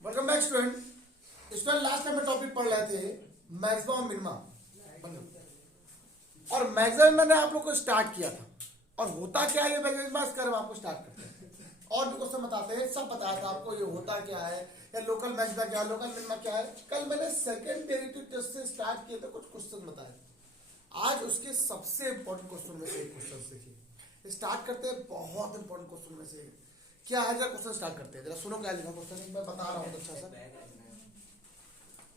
Welcome back student. Student last time में topic पढ़ रहे थे मैक्सिमम और मिनिमम, और मैक्सिमम मैंने आप लोग को स्टार्ट किया था। और होता क्या है ये मैक्सिमम इसका हम आपको स्टार्ट करते हैं और भी क्वेश्चन बताते हैं। सब बताया था आपको ये होता क्या है या लोकल मैक्सिमा क्या है, लोकल मिनिमा क्या है। कल मैंने सेकंड डेरिवेटिव टेस्ट से स्टार्ट किए थे, कुछ क्वेश्चन बताए। आज उसके सबसे इंपॉर्टेंट क्वेश्चन में से एक क्वेश्चन देखिए, स्टार्ट करते हैं बहुत इंपॉर्टेंट क्वेश्चन में से। क्या है, जरा क्वेश्चन स्टार्ट करते हैं। जरा सुनो क्या लिखा क्वेश्चन, मैं बता रहा हूँ अच्छा सा।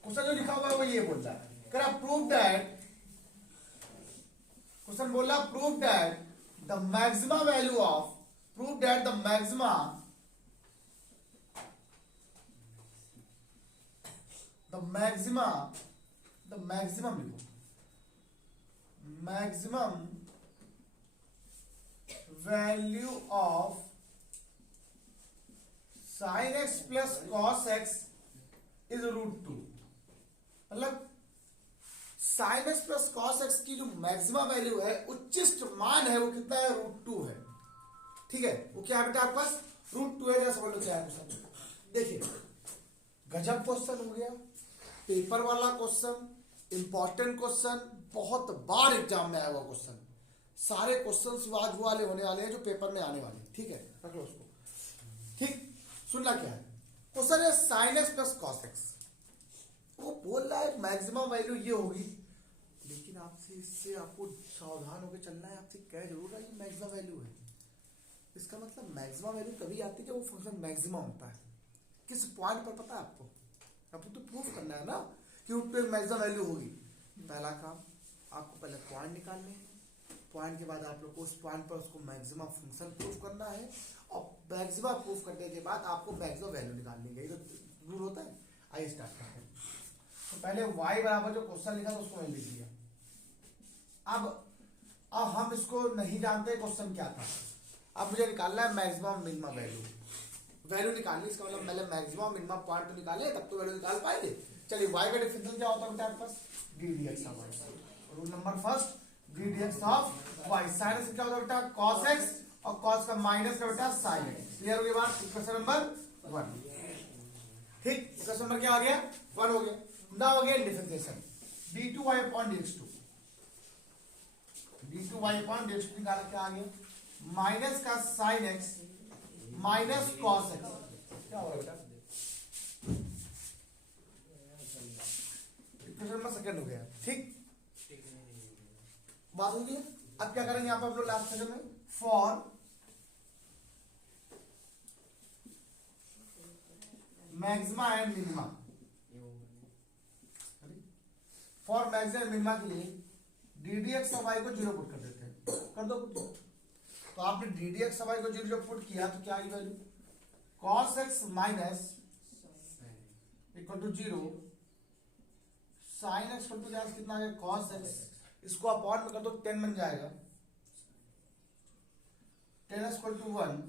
क्वेश्चन जो लिखा हुआ है वो ये बोल रहा है, करा प्रूव दैट, क्वेश्चन बोल रहा prove that the maxima value of, prove that the maxima, the maximum लिखो, maximum value of sin x plus cos x is √2। मतलब sin x plus cos x की जो मैक्सिमम वैल्यू है, उच्चिष्ट मान है, वो कितना है? √2 है। ठीक है, वो क्या है बेटा आपके पास? √2 है। जरा समझ लो क्या है क्वेश्चन। देखिए, गजब क्वेश्चन हो गया, पेपर वाला क्वेश्चन, इंपॉर्टेंट क्वेश्चन, बहुत बार एग्जाम में आया हुआ क्वेश्चन। सारे क्वेश्चन आज वो वाले होने वाले हैं जो पेपर में आने वाले हैं। ठीक है, रख लो उसको। ठीक, सुनना क्या है क्वेश्चन है, sin x plus cos x। वो बोल रहा है मैक्सिमम वैल्यू ये होगी, लेकिन आपसे इससे आपको सावधान होकर चलना है। आपसे कह जरूर रहा है ये मैक्सिमम वैल्यू है। इसका मतलब मैक्सिमम वैल्यू तभी आती है जब वो फंक्शन मैक्सिमम होता है। किस पॉइंट पर पता है आपको? आपको तो प्रूफ करना है ना कि उस पर मैक्सिमम वैल्यू होगी। पहला काम, आपको पहले पॉइंट निकालने हैं। पॉइंट के बाद आप लोग को उस पॉइंट पर उसको मैक्सिमम फंक्शन प्रूफ करना है, और मैक्सिमम प्रूफ करने के बाद आपको मैक्सिमम वैल्यू निकालनी है। ये तो रूल होता है। आइए स्टार्ट करते हैं। तो पहले y बराबर जो क्वेश्चन लिखा था उसको मैंने लिख लिया। अब हम इसको नहीं जानते क्वेश्चन क्या था। अब मुझे निकालना है मैक्सिमम मिनिमम वैल्यू निकालनी। इसका मतलब पहले मैक्सिमम मिनिमम पॉइंट तो निकाले, तब तो वैल्यू निकाल पाएंगे। चलिए, y का डिफरेंशियल क्या होता है बेटा आपके पास? d dx of y। Rule number first, d dx of y। Sine से क्या होता है बेटा? cos x, और cos का माइनस का बेटा sin x। क्लियर हो गया बात? Question number 1। ठीक, क्वेश्चन नंबर क्या आ गया? 1 हो गया। Now again differentiation, d2y upon dx2, d2y upon dx2 निकाला, क्या आ गया? माइनस का sin x minus cos x। क्या हो रहा है बेटा? क्वेश्चन नंबर सेकंड हो गया। ठीक, बात होगी। अब क्या करेंगे यहाँ पर हम लोग लास्ट सेकंड में? For maxima and minima, for maxima and minima के लिए d D x of Y को 0 पुट कर देते हैं। कर दो पुट। तो आपने D D x of Y को 0 पुट किया तो क्या आई value? cos x minus equal to 0, sin x equal to कितना आ गया? cos x। इसको अपॉन में कर दो, 10 बन जाएगा। 10 इक्वल टू 1,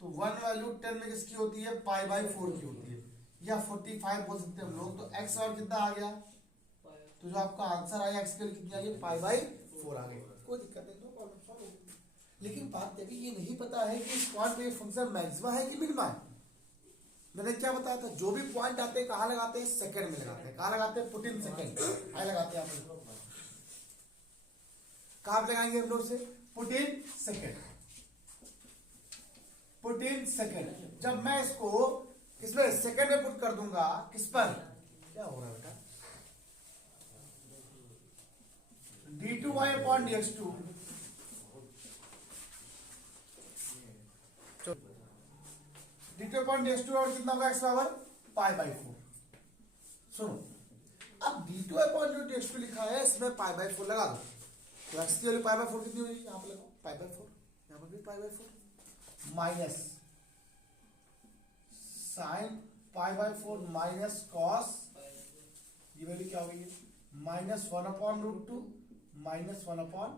तो 1 वैल्यू 10 में किसकी होती है? π/4 की होती है, या 45 बोल सकते हैं हम लोग। तो x और कितना आ गया? तो जो आपका आंसर आया x के लिए कितनी आ गई? π/4 आ गई। कोई दिक्कत नहीं, नो प्रॉब्लम, सॉल्व हो गई। लेकिन बात अभी ये नहीं पता है कि इस पॉइंट पे फंक्शन मैक्सिमा है कि मिनिमा है। मैंने क्या बताया था? जो भी पॉइंट आते हैं कहाँ लगाते हैं? सेकंड में लगाते हैं। कहाँ लगाते हैं? Put in second. आई लगाते हैं आप लोग। कहाँ लगाएंगे हम लोग से? Put in second, put in second. जब मैं इसको किसमें? सेकंड में पुट कर दूंगा, किस पर? क्या हो रहा है बेटा? d2y upon dx2, d2 upon dx2 और कितना होगा? x बराबर π/4। सुनो, अब d2 अपॉन जो dx2 लिखा है इसमें π/4 लगा दो। तो x की वैल्यू π/4 कितनी हुई? यहाँ पर लगाओ π/4, यहाँ पर भी π/4, माइनस साइन π/4 माइनस कॉस, ये वैल्यू क्या हो गई है? -1 अपॉन √2 माइनस 1 अपॉन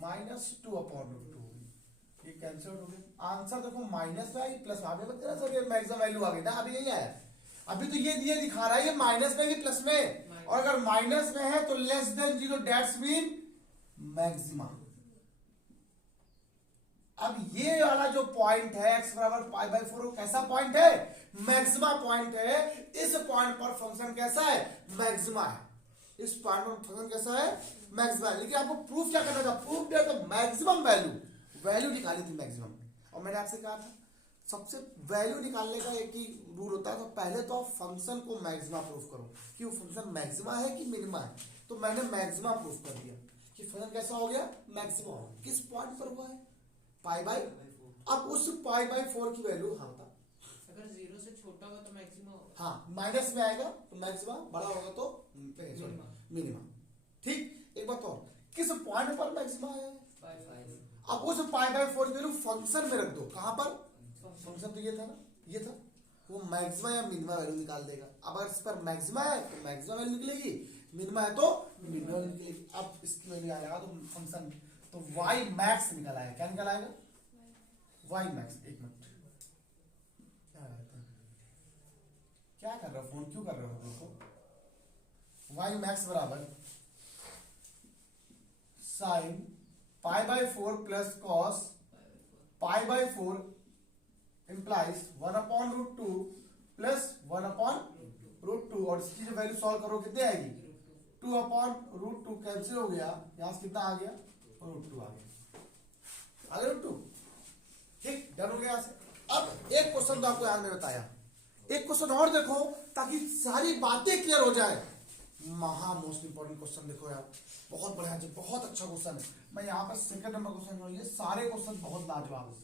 -2 अपॉन √2। ये कैंसिल हो गया। आंसर देखो माइनस में आई, प्लस में बताया सर मैक्सिमम वैल्यू आ गई ना। अभी यही आया, अभी तो ये दिखा रहा है ये माइनस में कि प्लस में। और अगर माइनस में है तो less than 0, that's mean maxima. अब ये वाला जो पॉइंट है x बराबर पाई बाई 4 कैसा पॉइंट है? मैक्सिमा पॉइंट है। इस पॉइंट पर फंक्शन कैसा है? मैक्सिमा है। इस पॉइंट पर फंक्शन कैसा है? मैक्सिमा है। लेकिन आपको प्रूफ क्या करना था? प्रूफ है तो मैक्सिमम वैल्यू निकाली थी मैक्सिमम। और मैंने आपसे कहा था सबसे वैल्यू निकालने का एक ही रूल होता है, तो पहले तो आप फंक्शन को मैक्सिमा प्रूफ करो कि वो फंक्शन मैक्सिमा है कि मिनिमा है। तो मैंने मैक्सिमा प्रूफ कर दिया कि फंक्शन कैसा हो गया? मैक्सिमा हो गया। किस पॉइंट पर हुआ है? Pi by. अब उस पाई बाई 4 की वैल्यू, हाँ था, अगर 0 से छोटा होगा तो मैक्सिमा होगा। हाँ माइनस में आएगा तो मैक्सिमा, बड़ा होगा तो मिनिमा। ठीक, एक बात और, किस पॉइंट पर मैक्सिमा आया है? अब उस पाई बाई 4 की वैल्यू फंक्शन में रख दो। कहां पर? फंक्शन तो ये था ना, ये था। वो मैक्सिमा या मिनिमा वैल्यू निकाल देगा। अब अगर इस पर मैक्सिमा है तो मैक्सिमा वैल्यू निकलेगी, मिनिमा है तो मिनिमा वैल्यू निकलेगी। अब इसकी वैल्यू आएगा तो फंक्शन, तो वाई मैक्स निकल आएगा। क्या निकल आएगा? Y max. एक मिनट, क्या कर रहे हो? फोन क्यों कर रहे हो? देखो, वाई मैक्स बराबर sine pi by 4 plus cos pi by 4 implies 1/√2 plus 1/√2। और इसकी जो वैल्यू सॉल्व करो कितनी आएगी? 2/√2 कैंसिल हो गया, यहां से कितना आ गया? √2 आ गया। √2। ठीक, डन हो गया यहाँ से। अब एक क्वेश्चन तो आपको याद नहीं बताया, एक क्वेश्चन और देखो ताकि सारी बातें क्लियर हो जाए। महा मोस्ट इंपॉर्टेंट क्वेश्चन देखो यार, बहुत बढ़िया जी, बहुत अच्छा क्वेश्चन है। मैं यहाँ पर सेकंड नंबर क्वेश्चन, ये सारे क्वेश्चन बहुत लाजवाब है,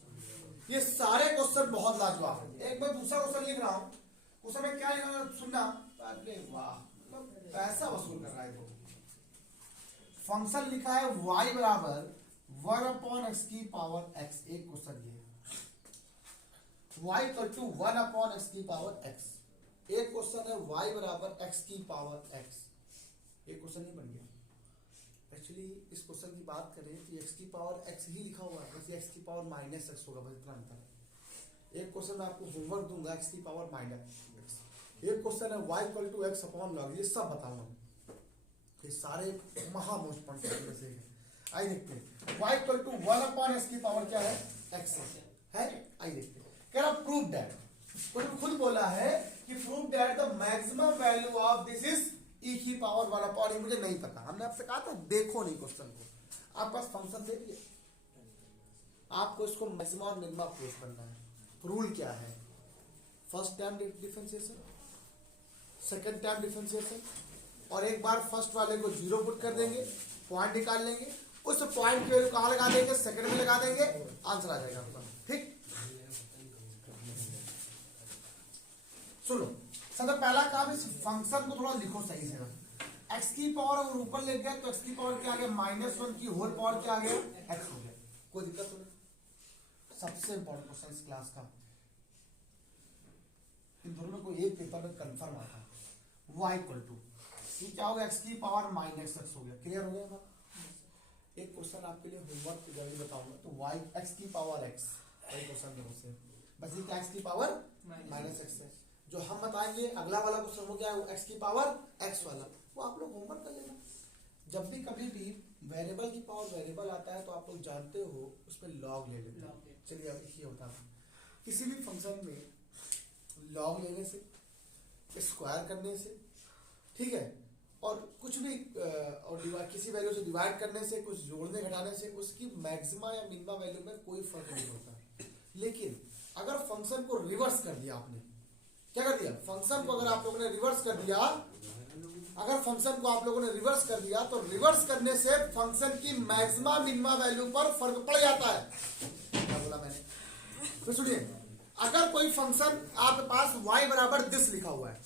ये सारे क्वेश्चन बहुत लाजवाब है। एक मैं दूसरा क्वेश्चन लिख रहा हूँ, क्वेश्चन में क्या लिखा है सुनना। अरे वाह, पैसा वसूल कर रहा है। तो फंक्शन लिखा है y बराबर 1/x की पावर x। एक क्वेश्चन ये y इक्वल टू 1/x की पावर x। एक क्वेश्चन है y बराबर x की पावर x। एक क्वेश्चन ही बन गया। एक्चुअली इस क्वेश्चन की बात करें तो x की पावर x ही लिखा हुआ है, बस x की पावर माइनस x होगा, बस इतना अंतर है। एक क्वेश्चन मैं आपको होमवर्क दूंगा x की पावर माइनस x। एक क्वेश्चन है y equal to x upon log, ये सब बताऊंगा। ये सारे महा मोस्ट इंपॉर्टेंट में से है। आइए देखते हैं y इक्वल टू 1/x की पावर क्या है? x है। आइए देखते हैं। कह रहा प्रूव दैट, खुद बोला है कि prove that the maximum value of this is e की पावर 1/, मुझे नहीं पता, हमने आपसे कहा था देखो नहीं क्वेश्चन को, आप बस फंक्शन देखिए। आपको इसको मैक्सिमम और मिनिमम प्रूव करना है। रूल क्या है? First time differentiation, second time differentiation, और एक बार फर्स्ट वाले को 0 पुट कर देंगे, पॉइंट निकाल लेंगे, उस पॉइंट की वैल्यू कहां लगा देंगे? सेकंड में लगा देंगे, आंसर आ जाएगा आपका। ठीक, सुनो, सबसे पहला काम, इस फंक्शन को थोड़ा लिखो सही से। x की पावर अगर ऊपर ले गया तो x की पावर क्या आ गया? -1 की होल पावर क्या आ गया? x हो गया। कोई दिक्कत तो नहीं। सबसे इंपॉर्टेंट क्वेश्चन इस क्लास का, इन दोनों में कोई एक पेपर में कंफर्म आता है। y इक्वल टू ये क्या हो गया? x की पावर -x हो गया। क्लियर हो गया? एक क्वेश्चन आपके लिए होमवर्क जल्दी बताऊंगा। तो y x की पावर x, वही क्वेश्चन देखो से, बस ये क्या x की पावर -x है। जो हम बताएंगे अगला वाला क्वेश्चन हो गया x की पावर x वाला, वो आप लोग होमवर्क कर लेना। जब भी कभी भी वेरिएबल की पावर वेरिएबल आता है तो आप लोग जानते हो उसमें लॉग ले लेते हैं। चलिए अब ये होता है, किसी भी फंक्शन में लॉग लेने से, स्क्वायर करने से, ठीक है, और कुछ भी और किसी वैल्यू से डिवाइड करने से, कुछ जोड़ने घटाने से उसकी मैक्सिमा या मिनिमा वैल्यू में कोई फर्क नहीं होता। लेकिन अगर फंक्शन को रिवर्स कर दिया आपने, क्या कर दिया? फंक्शन को अगर आप लोगों ने रिवर्स कर दिया, अगर फंक्शन को आप लोगों ने रिवर्स कर दिया तो रिवर्स करने से फंक्शन की मैक्सिमा मिनिमा वैल्यू पर फर्क पड़ जाता है। क्या बोला मैंने? तो सुनिए, अगर कोई फंक्शन आपके पास y बराबर दिस लिखा हुआ है,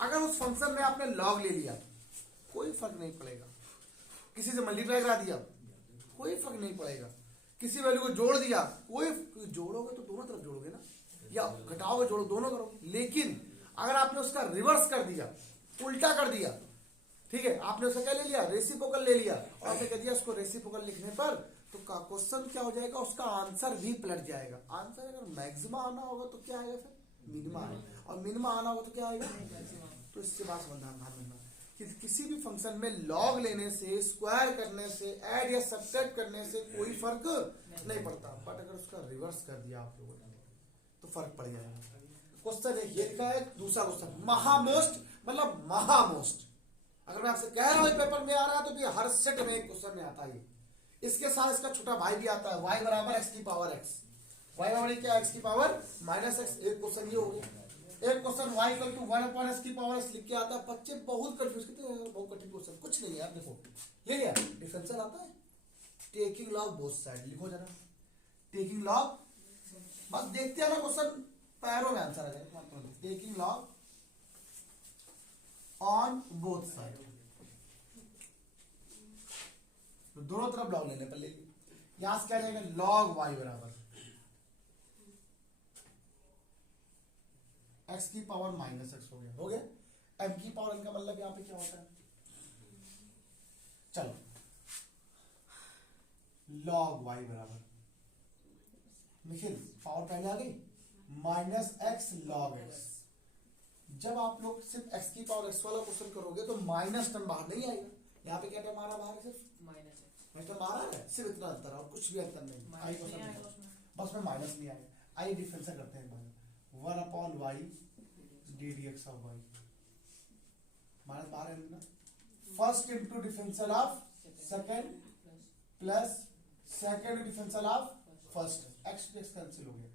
अगर उस फंक्शन में आपने लॉग ले लिया, कोई फर्क नहीं पड़ेगा। किसी से मल्टीप्लाई करा दिया, कोई फर्क नहीं पड़ेगा। किसी वैल्यू को जोड़ दिया, कोई, जोड़ोगे तो दोनों तरफ जोड़ोगे ना, या घटाओगे जोड़ो, दोनों करोगे। लेकिन अगर आपने उसका रिवर्स कर दिया, उल्टा कर दिया, ठीक है, आपने उसका क्या ले लिया? रेसिप्रोकल ले लिया, और आपने कह दिया उसको रेसिप्रोकल लिखने पर तो क्वेश्चन क्या हो जाएगा? उसका आंसर भी पलट जाएगा। आंसर अगर मैक्सिमा आना होगा तो क्या आएगा? फिर मिनिमा आएगा, और मिनिमा आना होगा तो क्या आएगा? तो इससे बात समाधान रखना किसी भी फंक्शन में लॉग लेने से, स्क्वायर करने से, ऐड या सब्ट्रैक्ट करने से कोई फर्क नहीं पड़ता, बट अगर उसका रिवर्स कर दिया आप लोगों ने तो फर्क पड़ जाएगा। क्वेश्चन है ये का है। दूसरा क्वेश्चन महामोस्ट मतलब महामोस्ट, अगर मैं आपसे कह रहा हूं पेपर में आ रहा है तो ये हर सेट में एक क्वेश्चन में आता है। इसके साथ इसका छोटा भाई भी आता है, y बराबर एक्स की पावर एक्स। y बराबर क्या, एक्स की पावर माइनस एक्स। एक क्वेश्चन ये हो गया। एक question y equal to 1 upon x की पावर x लिख के आता है। बच्चे बहुत कंफ्यूज करते हैं, बहुत कठिन क्वेश्चन कुछ नहीं है यार। देखो ये क्या डिफरेंशियल आता है, टेकिंग लॉग बोथ साइड। लिखो जरा टेकिंग लॉग, बस देखते हैं ना क्वेश्चन पैरों में आंसर आ जाएगा। Taking log on both side, तो दोनों तरफ लॉग लेने पर ले ली। यहां से क्या जाएगा, लॉग y बराबर x की पावर माइनस एक्स हो गया। हो गया m की पावर n का मतलब यहां पे क्या होता है, चलो log y बराबर निखिल पावर पहले आ गई माइनस एक्स लॉग एक्स। जब आप लोग सिर्फ x की पावर x वाला क्वेश्चन करोगे तो माइनस टर्म बाहर नहीं आएगा। यहाँ पे क्या टर्म आ रहा है बाहर, सिर्फ माइनस टर्म आ रहा है, सिर्फ इतना अंतर और कुछ भी अंतर नहीं। आई बस में माइनस नहीं आएगा। आई डिफरेंस करते हैं 1 upon y d D x of y, minus बाहर है ना। First into differential of second plus second differential of first, x to x cancel हो गया।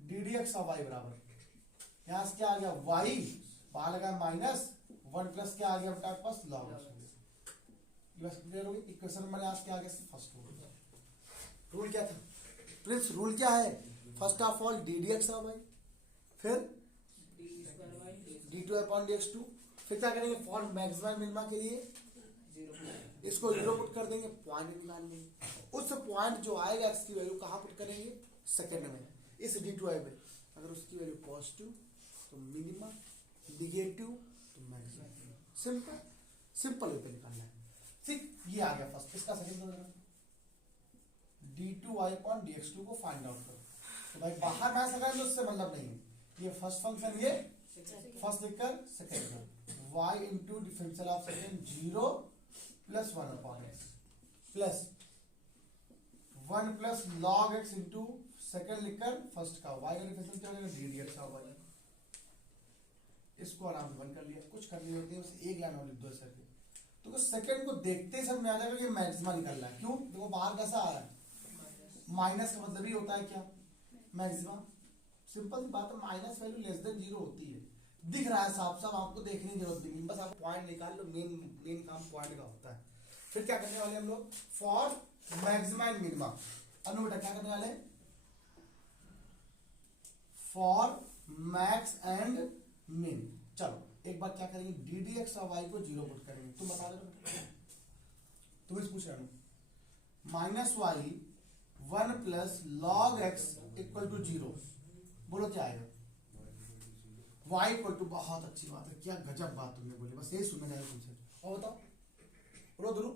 D D x of y बराबर यहां से क्या आ गया, वाई बाहर लगा माइनस 1 प्लस क्या आ गया बेटा पास लॉग एक्स। बस क्लियर हो गई। इक्वेशन नंबर आज क्या आ गया, फर्स्ट रूल। रूल क्या था प्रिंस, रूल क्या है, first of all D D x of Y, फिर D two upon D x two, फिर क्या करेंगे फॉर मैक्सिमम मिनिमा के लिए इसको 0 पुट कर देंगे, पॉइंट निकाल लेंगे। उस पॉइंट जो आएगा एक्स की वैल्यू कहाँ पुट करेंगे, सेकंड में, इस डी टू आई में। अगर उसकी वैल्यू पॉजिटिव तो मिनिमा, निगेटिव तो मैक्सिमम। सिंपल सिंपल वे पे निकालना है। ठीक, ये आ गया फर्स्ट। इसका second d two y upon D x two को फाइंड आउट करो। तो भाई बाहर ना सका तो उससे मतलब नहीं है। ये फर्स्ट फंक्शन, ये फर्स्ट लिखकर second y into differential of second 0 plus 1 upon x plus 1 plus log x into second लिखकर फर्स्ट का y का डिफरेंशियल क्या हो जाएगा, d D x of y. इसको आराम से बंद कर लिया, कुछ करनी होती है, बस एक लाइन और लिख दो सर के। तो सेकंड को देखते ही समझ आ जाएगा कि मैक्सिमा निकल रहा है। क्यों, देखो बाहर कैसा आ रहा है, माइनस का मतलब ही होता है क्या, मैक्सिमा। सिंपल सी बात है, माइनस वैल्यू लेस देन 0 होती है। दिख रहा है साफ साफ, आपको देखने की जरूरत नहीं, बस आप पॉइंट निकाल लो। मेन काम पॉइंट का होता है। फिर क्या करने वाले हम लोग, फॉर मैक्सिमा एंड मिनिमा। अनु बेटा क्या करने वाले, फॉर मैक्स एंड मिन। चलो एक बार क्या करेंगे, डी डी एक्स और वाई को 0 पुट करेंगे। तुम बता दो, तुम इस पूछ रहे हो minus y 1 plus log x equal to 0। बोलो क्या आएगा, y इक्वल टू, बहुत अच्छी बात है, क्या गजब बात तुमने बोली, बस यही सुनने जाएगा तुमसे। और बताओ, बोलो दोनों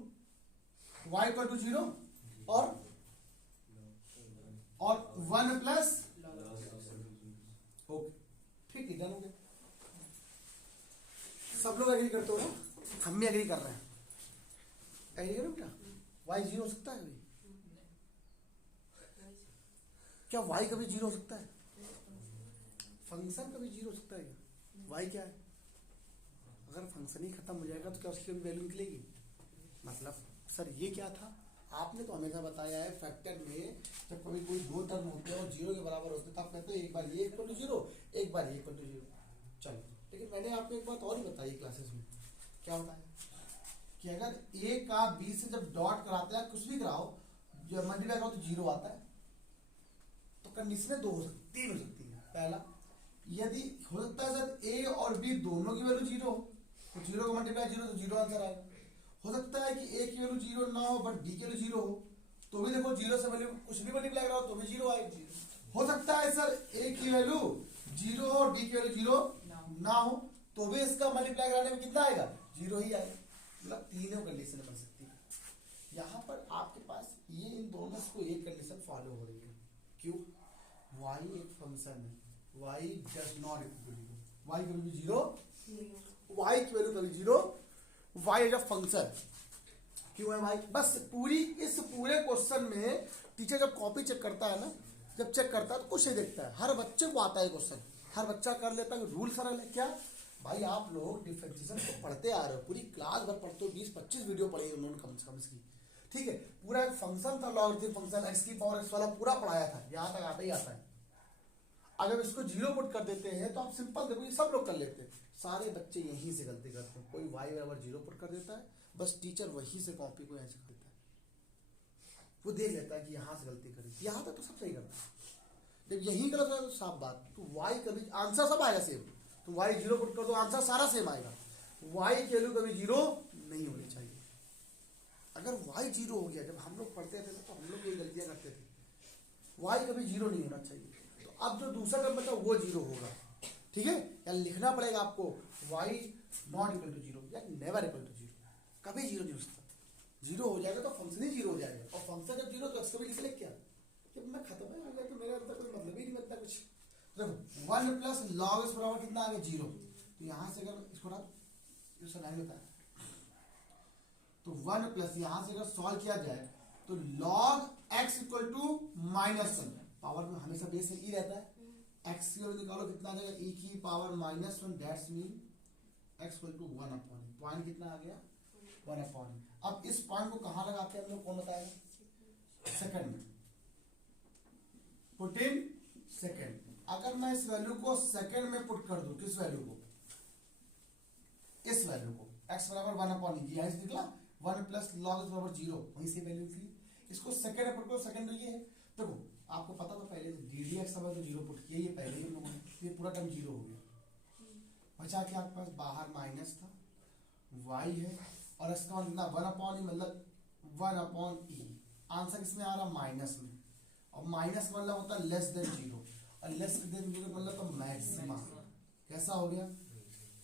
y इक्वल टू 0 और 1 प्लस, ओके ठीक है, डन हो गया। सब लोग एग्री करते हो ना, हम भी एग्री कर रहे हैं। एग्री करो बेटा, y 0 हो सकता है कभी, क्या y कभी 0 हो सकता है, फंक्शन कभी 0 हो सकता है क्या, y क्या है। अगर फंक्शन ही खत्म हो जाएगा तो क्या उसकी कभी वैल्यू निकलेगी। मतलब सर ये क्या था, आपने तो हमेशा बताया है फैक्टर में जब कभी कोई दो टर्म होते हैं और 0 के बराबर होते हैं तो आप कहते हैं एक बार ये इक्वल टू 0, एक बार ये इक्वल टू 0। चलो, लेकिन मैंने आपको एक बात और ही बताई क्लासेस में, क्या बताया कि अगर a का b से जब डॉट कराते हैं, कुछ भी कराओ, जब मल्टीप्लाई करो तो 0 आता है। तो कंडीशनें दो हो सकती, 3 हो सकती है। पहला, यदि हो सकता है सर a और b दोनों की वैल्यू 0 हो, तो 0 को मल्टीप्लाई 0 तो 0 आंसर आएगा। हो सकता है कि a की वैल्यू 0 ना हो बट b की वैल्यू 0 हो, तो भी देखो 0 से वैल्यू कुछ भी मल्टीप्लाई कराओ तो भी 0 आएगी। हो सकता है सर a की वैल्यू 0 हो और b की वैल्यू 0 ना हो, तो भी इसका मल्टीप्लाई कराने में कितना आएगा, 0 ही आएगा। मतलब तीनों कंडीशन बन सकती है। यहाँ पर आपके पास ये इन दोनों को एक कंडीशन फॉलो हो रही है। क्यों, y एक फंक्शन है, y does not equal to 0, y की वैल्यू 0, y की वैल्यू कभी 0 वाई एज अ फंक्शन। क्यों है भाई? बस इस पूरे क्वेश्चन में टीचर जब कॉपी चेक करता है ना, जब चेक करता है तो कुछ नहीं देखता है, हर बच्चे को आता है क्वेश्चन, हर बच्चा कर लेता है। रूल सरल है क्या भाई? आप लोग डिफरेंशिएशन को पढ़ते आ रहे हो, पूरी क्लास भर पढ़ते हो, 20-25 वीडियो पढ़ी उन्होंने कम से कम इसकी, ठीक है। पूरा एक फंक्शन था लॉगरिथम फंक्शन, एक्स की पावर एक्स वाला पूरा पढ़ाया था, यहाँ तक आता ही आता है। अगर इसको जीरो पुट कर देते हैं तो आप सिंपल देखो, ये सब लोग कर लेते हैं, सारे बच्चे यहीं से गलती करते हैं। कोई वाई बराबर जीरो पुट कर देता है, बस टीचर वहीं से कॉपी को ऐसे करता है, वो देख लेता है कि यहाँ से गलती करी, यहाँ तक तो सब सही करता है। जब यही गलत है तो साफ बात, तो वाई कभी आंसर सब आएगा सेम, तो वाई जीरो पुट कर दो आंसर सारा सेम आएगा। वाई की वैल्यू कभी जीरो नहीं होनी चाहिए। अगर वाई जीरो हो गया, जब हम लोग पढ़ते थे तो हम लोग ये गलतियां करते थे, वाई कभी जीरो नहीं होना चाहिए। तो अब जो दूसरा टर्म बचा वो जीरो होगा, ठीक है। या लिखना पड़ेगा आपको y not equal to zero या नेवर इक्वल टू जीरो, कभी जीरो नहीं हो सकता। जीरो हो जाएगा तो फंक्शन ही जीरो हो जाएगा, और फंक्शन जब जीरो तो एक्स कभी लिख ले क्या, जब मैं खत्म है गया तो मेरे अंदर कोई मतलब ही नहीं बनता कुछ। देखो 1 प्लस लॉग एक्स बराबर कितना आ गया? जीरो। तो यहाँ से अगर इसको ना होता है तो 1 प्लस यहाँ से अगर सॉल्व किया जाए तो log x equal to -1, power में हमेशा बेस में ई रहता है, एक्स की वैल्यू निकालो कितना आ जाएगा? ई की power -1, that's mean x equal to 1/, point कितना आ गया? 1/। अब इस पॉइंट को कहाँ लगाते हैं हम लोग, कौन बताएगा? सेकंड में, पुट इन सेकंड। अगर मैं इस वैल्यू को सेकंड में पुट कर दूं, किस वैल्यू को? इस वैल्यू को, x बराबर 1/, यहां से निकला 1 प्लस लॉग एक्स बराबर 0, वहीं से वैल्यू निकली। इसको सेकंड में पुट करो, सेकंड ये है। देखो आपको पता तो पहले से डी डी एक्स तो 0 पुट किया, ये पहले ही हम लोगों ने, ये पूरा टर्म 0 हो गया। बचा के आपके पास बाहर माइनस था, y है, और इसका मतलब 1/, मतलब 1/e। आंसर किसमें आ रहा? माइनस में, और माइनस मतलब होता है लेस देन 0, और लेस देन 0 मतलब तो मैक्सिमा। कैसा हो गया?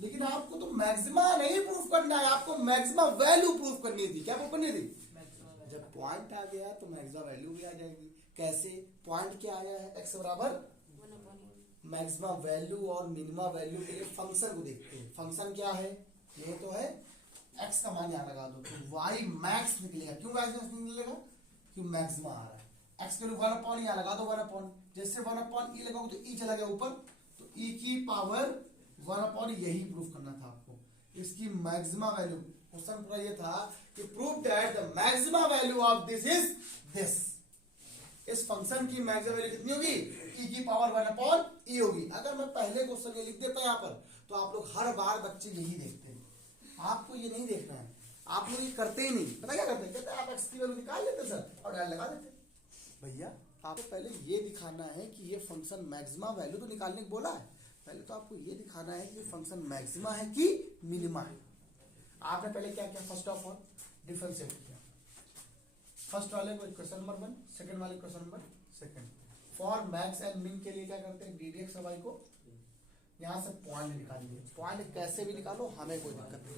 लेकिन आपको तो मैक्सिमा नहीं प्रूफ करना है, आपको मैक्सिमा वैल्यू प्रूफ करनी थी। क्या प्रूफ करनी थी? जब पॉइंट आ गया तो मैक्सिमा वैल्यू भी आ जाएगी। कैसे? पॉइंट क्या आया है? एक्स बराबर मैक्सिमा वैल्यू और मिनिमा वैल्यू के लिए फंक्शन को देखते हैं। फंक्शन क्या है? ये तो है एक्स का मान यहाँ लगा दो तो वाई मैक्स निकलेगा। क्यों मैक्स निकलेगा? क्यों मैक्सिमा आ रहा है। एक्स के लिए 1/, यहाँ लगा दो 1/, जैसे 1/e लगाओ तो e चला गया ऊपर, तो e की पावर 1/, यही प्रूफ करना था आपको। इसकी मैक्सिमा वैल्यू, क्वेश्चन पूरा ये था कि prove that the maxima value of this is this. इस फंक्शन की मैक्सिमा वैल्यू कितनी होगी? e की पावर 1/e होगी। अगर मैं पहले क्वेश्चन ये लिख देता यहाँ पर तो आप लोग हर बार बच्चे यही देखते हैं, आपको ये नहीं देखना है। आप लोग ये करते ही नहीं। पता क्या करते हैं? कहते हैं आप एक्स की वैल्यू निकाल लेते सर और डायल लगा देते। भैया आपको पहले ये दिखाना है कि ये फंक्शन मैक्सिमा वैल्यू तो निकालने को बोला है, पहले तो आपको ये दिखाना है कि फंक्शन मैक्सिमा है कि मिनिमा है। आपने पहले क्या किया? फर्स्ट ऑफ ऑल डिफरेंशिएट किया। फर्स्ट वाले को इक्वेशन नंबर 1, सेकंड वाले equation number 2। For max and मिन के लिए क्या करते हैं? डी डी एक्स वाई को यहाँ से पॉइंट निकालिए। पॉइंट कैसे भी निकालो, हमें कोई दिक्कत नहीं,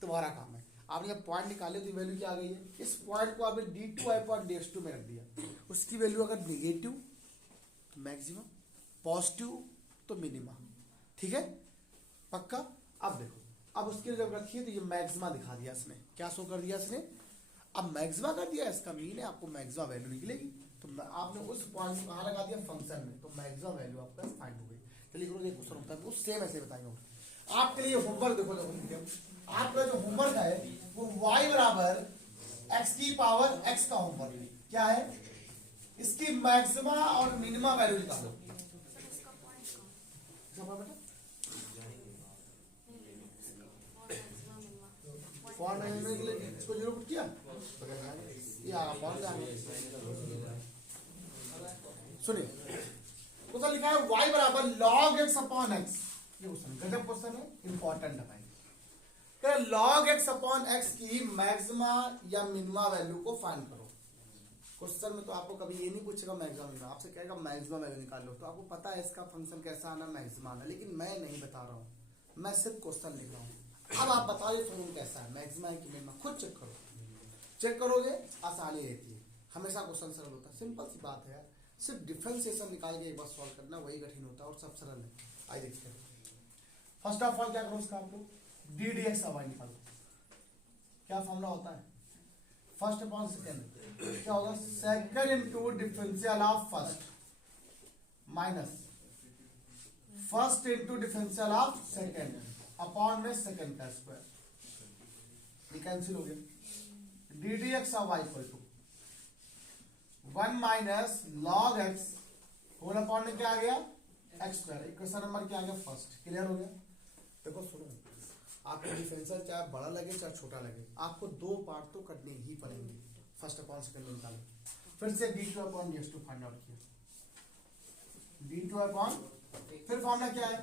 तुम्हारा काम है। आपने पॉइंट निकाले तो वैल्यू क्या आ गई है? इस पॉइंट को आपने d2 में रख दिया। उसकी वैल्यू अगर नेगेटिव तो मैक्सिमम, पॉजिटिव तो मिनिमा, ठीक है पक्का। अब देखो, अब उसके जब रखिए तो ये मैक्सिमा दिखा दिया इसने, क्या शो कर दिया इसने? अब मैक्सिमा कर दिया, इसका मीन है आपको मैक्सिमा वैल्यू निकलेगी। तो आपने उस पॉइंट को कहाँ लगा दिया? फंक्शन में, तो मैक्सिमा वैल्यू आपका फाइंड हो गई। चलिए करो, एक क्वेश्चन होता है वो सेम ऐसे बताएंगे आपके लिए। होमवर्क देखो, आपका जो होमवर्क है वो y बराबर x की पावर x का होमवर्क है। क्या है? इसकी मैक्सिमा और मिनिमा वैल्यू निकालो। फॉर्म में के लिए इसको 0 पुट किया, सुनिए क्वेश्चन लिखा है y बराबर log x अपॉन x। ये क्वेश्चन गजब क्वेश्चन है, इंपॉर्टेंट है। log x अपॉन x की मैक्सिमा या मिनिमा वैल्यू को फाइंड करो। क्वेश्चन में तो आपको कभी ये नहीं पूछेगा मैक्सिमा मिनिमा, आपसे कहेगा मैक्सिमा वैल्यू निकाल लो। तो आपको पता है इसका फंक्शन कैसा आना, मैक्सिमा आना, लेकिन मैं नहीं बता रहा हूँ, मैं सिर्फ क्वेश्चन लिख रहा हूँ। अब आप बताओ ये फंक्शन कैसा है, मैक्सिमा है कि मिनिमा, खुद चेक करो। चेक करोगे आसानी रहती है, हमेशा क्वेश्चन सरल होता है। सिंपल सी बात है यार, सिर्फ डिफरेंशिएशन निकाल के एक बार सॉल्व करना वही कठिन होता है और सब सरल है। आइए देखते हैं। फर्स्ट ऑफ ऑल क्या करो, उसका आपको डी डी एक्स वाई निकालो। क्या फॉर्मूला होता है? फर्स्ट अपॉन सेकेंड क्या होगा? Second into differential of first minus first into differential of second upon में सेकेंड का स्क्वायर, ये कैंसिल हो गया। D D x of y equal to 1 minus log x whole upon में क्या आ गया? X square. इक्वेशन नंबर क्या आ गया? फर्स्ट। क्लियर हो गया? देखो सुनो, आपको डिफरेंशियल चाहे बड़ा लगे चाहे छोटा लगे, आपको दो पार्ट तो करने ही पड़ेंगे। फर्स्ट अपॉन सेकेंड में निकालो, फिर से d two upon d two find out किया। डी टू अपॉन, फिर फॉर्मूला क्या है?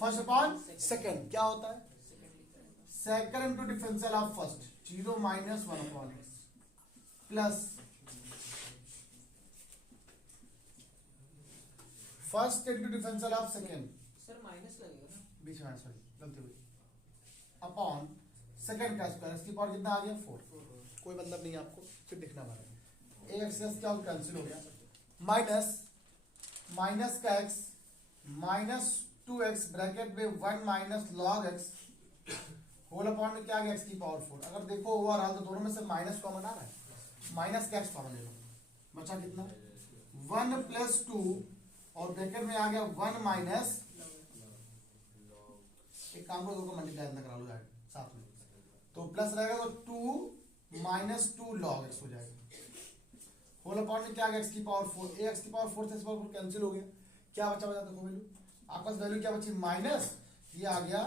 फर्स्ट अपॉन सेकेंड क्या होता है? Second into differential of first 0 minus 1 upon x plus first into differential of second, sir minus लगेगा ना बीच में, सॉरी गलती हुई, अपॉन सेकेंड का स्क्वायर, इसकी पावर कितना आ गया? 4। कोई मतलब नहीं आपको, फिर दिखना पड़ेगा। ए एक्स क्या हो कैंसिल हो गया, माइनस का एक्स माइनस 2x ब्रैकेट में 1 minus log x whole upon में क्या आ गया? एक्स की पावर 4। अगर देखो ओवरऑल तो दोनों में से माइनस कॉमन आ रहा है, माइनस का एक्स कॉमन ले लो, बचा कितना? 1 प्लस 2 और ब्रैकेट में आ गया 1 माइनस, एक काम करो, दो को मल्टीप्लाई करा लो साथ में, तो प्लस रहेगा तो 2 माइनस 2 लॉग एक्स हो जाएगा। होल अपॉन में क्या आ गया? एक्स की पावर 4। ए एक्स की पावर 4 से एक्स पावर 4 कैंसिल हो गया, क्या बचा? देखो वैल्यू, आपका वैल्यू क्या बची? माइनस, ये आ गया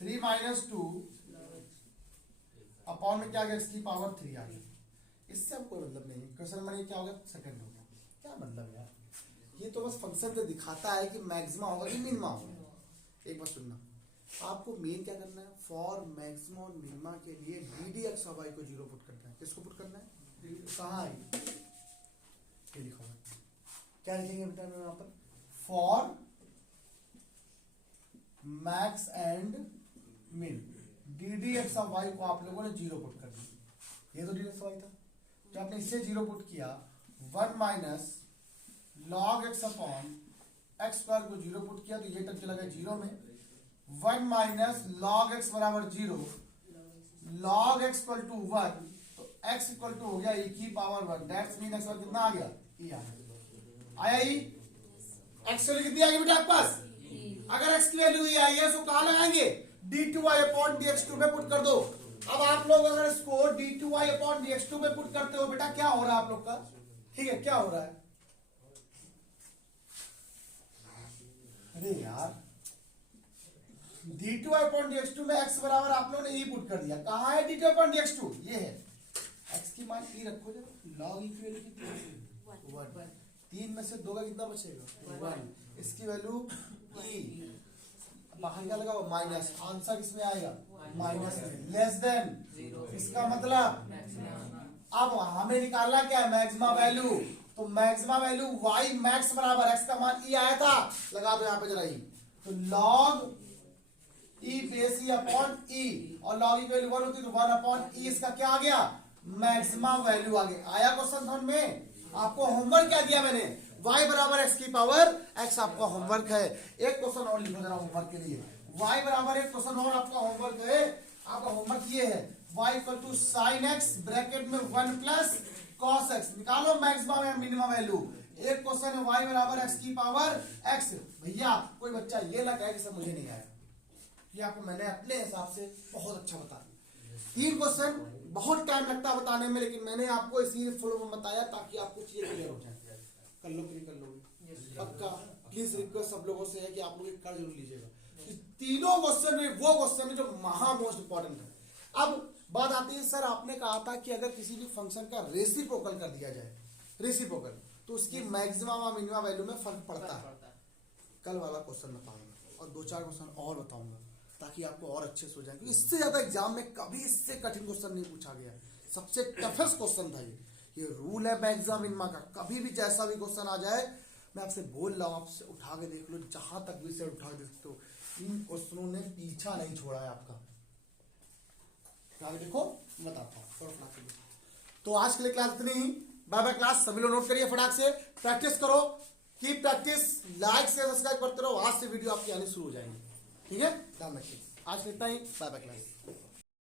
3 माइनस 2 अपॉन में क्या आ गया? एक्स की पावर 3 आ गया। इससे अब कोई मतलब नहीं है। क्वेश्चन नंबर ये क्या हो गया? सेकंड हो गया। क्या मतलब यार, ये तो बस फंक्शन पे दिखाता है कि मैक्सिमा होगा कि मिनिमा होगा। एक बार सुनना, आपको मेन क्या करना है? फॉर मैक्सिमा और मिनिमा के लिए डी डी एक्स और वाई को 0 पुट करना है। किसको पुट करना है? कहाँ है ये लिखा हुआ है, क्या लिखेंगे बेटा मैं यहाँ पर? For max and min d D x of Y को आप लोगों ने 0 पुट कर दिया। ये तो डी डी एक्स वाई था, जो आपने इससे 0 पुट किया, 1 minus log x upon x square को 0 पुट किया तो ये टर्म चला गया 0 में। 1 माइनस लॉग एक्स बराबर 0, लॉग एक्स इक्वल टू 1, तो एक्स इक्वल टू हो गया e की पावर 1। दैट्स मीन एक्स कितना आ गया? e आ गया। आया ई? एक्स वैल्यू कितनी आ गई बेटा आपके पास? अगर एक्स की वैल्यू ई आई है तो कहां लगाएंगे? d2y अपॉन dx2 में पुट कर दो। अब आप लोग अगर इसको d2y अपॉन dx2 में पुट करते हो, बेटा क्या हो रहा है आप लोग का? ठीक है, क्या हो रहा है? अरे यार, d2y अपॉन dx2 में x बराबर आप लोगों ने e पुट कर दिया। कहां है d2y अपॉन dx2? ये है। x की मान e रखो जरा, log e की वैल्यू कितनी है? 1। 3 में से 2 का कितना बचेगा? 1। इसकी वैल्यू e, बाहर क्या लगा? माइनस। आंसर किसमें आएगा? माइनस में। लेस देन, इसका मतलब अब हमें निकालना क्या है? Maxima value. तो मैक्सिमा वैल्यू y मैक्स बराबर x का मान e आया था, लगा दो यहाँ पे जरा e, तो log e base e upon e, और log e की वैल्यू 1 होती है तो 1 अपॉन e, इसका क्या आ गया? मैक्सिमा वैल्यू आ गया। आया क्वेश्चन समझ में? आपको होमवर्क क्या दिया मैंने? y बराबर x की पावर x आपका होमवर्क है। एक क्वेश्चन और लिखो जरा होमवर्क के लिए। y बराबर एक क्वेश्चन और आपका होमवर्क है। आपका होमवर्क ये है, y equal to sine x bracket में 1 प्लस कॉस x, निकालो मैक्सिमम या मिनिमम वैल्यू। एक क्वेश्चन है y बराबर x की पावर x। भैया कोई बच्चा ये ना कहे कि सर मुझे नहीं आया, ये आपको मैंने अपने हिसाब से बहुत अच्छा बता दिया। 3 क्वेश्चन बहुत टाइम लगता है बताने में, लेकिन मैंने आपको इसी फ्लो में बताया ताकि आपको चीजें क्लियर हो जाए। कर लो कि कर लोगे? पक्का? प्लीज रिक्वेस्ट सब लोगों से है कि आप लोग एक कर जरूर लीजिएगा। तीनों क्वेश्चन में वो क्वेश्चन है जो महा मोस्ट इंपॉर्टेंट है। अब बात आती है, सर आपने कहा था कि अगर किसी भी फंक्शन का रेसिप्रोकल कर दिया जाए, रेसिप्रोकल, तो उसकी मैक्सिमम और मिनिमम वैल्यू में फर्क पड़ता है। कल वाला क्वेश्चन बताऊंगा और 2-4 क्वेश्चन और बताऊंगा ताकि आपको और अच्छे से हो जाए, क्योंकि इससे ज्यादा एग्जाम में कभी इससे कठिन क्वेश्चन नहीं पूछा गया। सबसे टफेस्ट क्वेश्चन था ये रूल है मैक्सिमम मिनिमम का। कभी भी जैसा भी क्वेश्चन आ जाए, मैं आपसे बोल रहा हूँ, आपसे उठा के देख लो, जहां तक भी से उठा के देख सकते हो। इन क्वेश्चनों ने पीछा नहीं छोड़ा है आपका। देखो बताता हूँ। तो आज के लिए क्लास इतनी ही। Bye bye class. सभी लोग नोट करिए, फटाक से प्रैक्टिस करो, की प्रैक्टिस, लाइक से सब्सक्राइब करते रहो। आज से वीडियो आपकी आनी शुरू हो जाएंगी। ठीक है, ध्यान रखिए। आज के लिए इतना ही। Bye bye class.